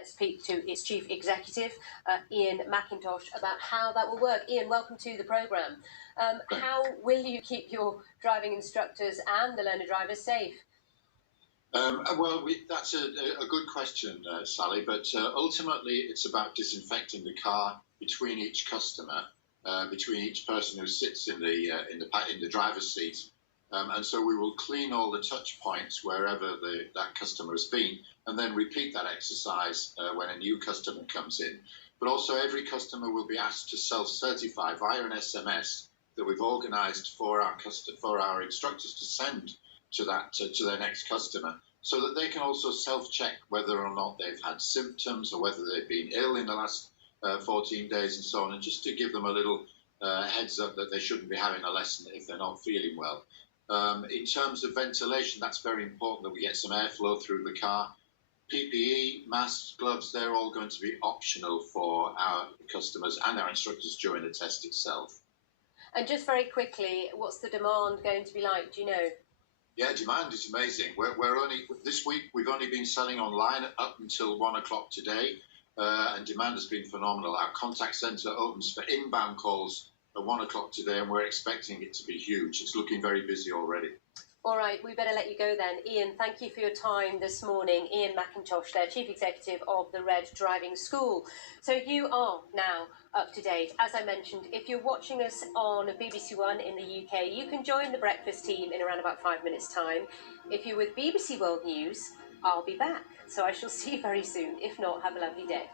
Let's speak to its Chief Executive, Ian McIntosh, about how that will work. Ian, welcome to the programme. How will you keep your driving instructors and the learner drivers safe? That's a good question, Sally, but ultimately it's about disinfecting the car between each customer, between each person who sits in the driver's seat. And so we will clean all the touch points wherever that customer has been, and then repeat that exercise when a new customer comes in. But also every customer will be asked to self-certify via an SMS that we've organised for our instructors to send to their next customer, so that they can also self-check whether or not they've had symptoms or whether they've been ill in the last 14 days and so on, and just to give them a little heads up that they shouldn't be having a lesson if they're not feeling well. In terms of ventilation, that's very important that we get some airflow through the car. PPE, masks, gloves, they're all going to be optional for our customers and our instructors during the test itself. And just very quickly, what's the demand going to be like? Do you know? Yeah, demand is amazing. This week we've only been selling online up until 1 o'clock today, and demand has been phenomenal. Our contact centre opens for inbound calls at 1 o'clock today, and we're expecting it to be huge. It's looking very busy already. All right, we better let you go then. Ian, thank you for your time this morning. Ian McIntosh there, Chief Executive of the Red Driving School. So you are now up to date. As I mentioned, if you're watching us on BBC One in the UK, you can join the breakfast team in around about 5 minutes' time. If you're with BBC World News, I'll be back. So I shall see you very soon. If not, have a lovely day.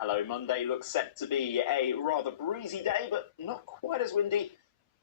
Hello, Monday looks set to be a rather breezy day, but not quite as windy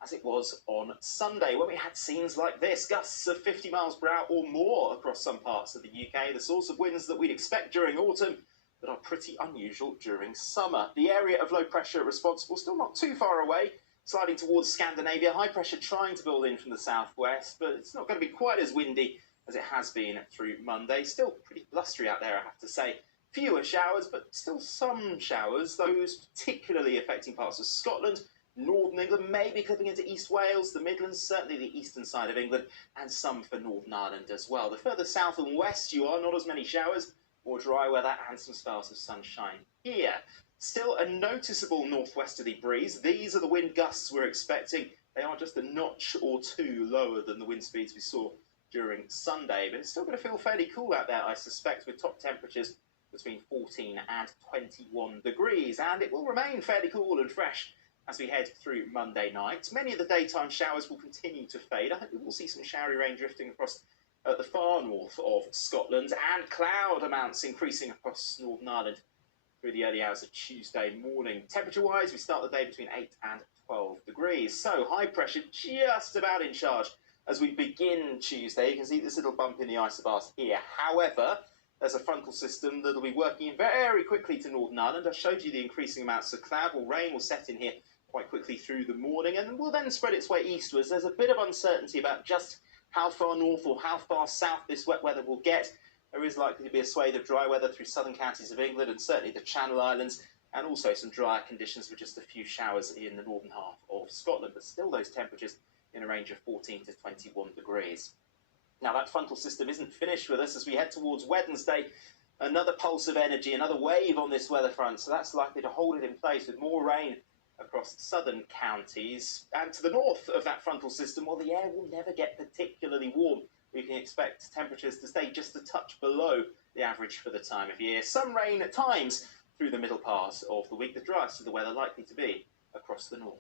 as it was on Sunday, when we had scenes like this. Gusts of 50 miles per hour or more across some parts of the UK, the sorts of winds that we'd expect during autumn, but are pretty unusual during summer. The area of low pressure responsible still not too far away, sliding towards Scandinavia. High pressure trying to build in from the southwest, but it's not going to be quite as windy as it has been through Monday. Still pretty blustery out there, I have to say. Fewer showers, but still some showers, those particularly affecting parts of Scotland, Northern England, maybe clipping into East Wales, the Midlands, certainly the eastern side of England, and some for Northern Ireland as well. The further south and west you are, not as many showers, more dry weather and some spells of sunshine here. Still a noticeable northwesterly breeze. These are the wind gusts we're expecting. They are just a notch or two lower than the wind speeds we saw during Sunday, but it's still going to feel fairly cool out there, I suspect, with top temperatures between 14 and 21 degrees, and it will remain fairly cool and fresh as we head through Monday night. Many of the daytime showers will continue to fade. I hope we will see some showery rain drifting across the far north of Scotland, and cloud amounts increasing across Northern Ireland through the early hours of Tuesday morning. Temperature-wise, we start the day between 8 and 12 degrees, so high pressure just about in charge as we begin Tuesday. You can see this little bump in the isobars here. However, there's a frontal system that will be working in very quickly to Northern Ireland. I showed you the increasing amounts of cloud. Well, rain will set in here quite quickly through the morning and will then spread its way eastwards. There's a bit of uncertainty about just how far north or how far south this wet weather will get. There is likely to be a swathe of dry weather through southern counties of England and certainly the Channel Islands, and also some drier conditions with just a few showers in the northern half of Scotland, but still those temperatures in a range of 14 to 21 degrees. Now, that frontal system isn't finished with us as we head towards Wednesday. Another pulse of energy, another wave on this weather front, so that's likely to hold it in place with more rain across southern counties. And to the north of that frontal system, well, the air will never get particularly warm. We can expect temperatures to stay just a touch below the average for the time of year. Some rain at times through the middle part of the week, the driest of the weather likely to be across the north.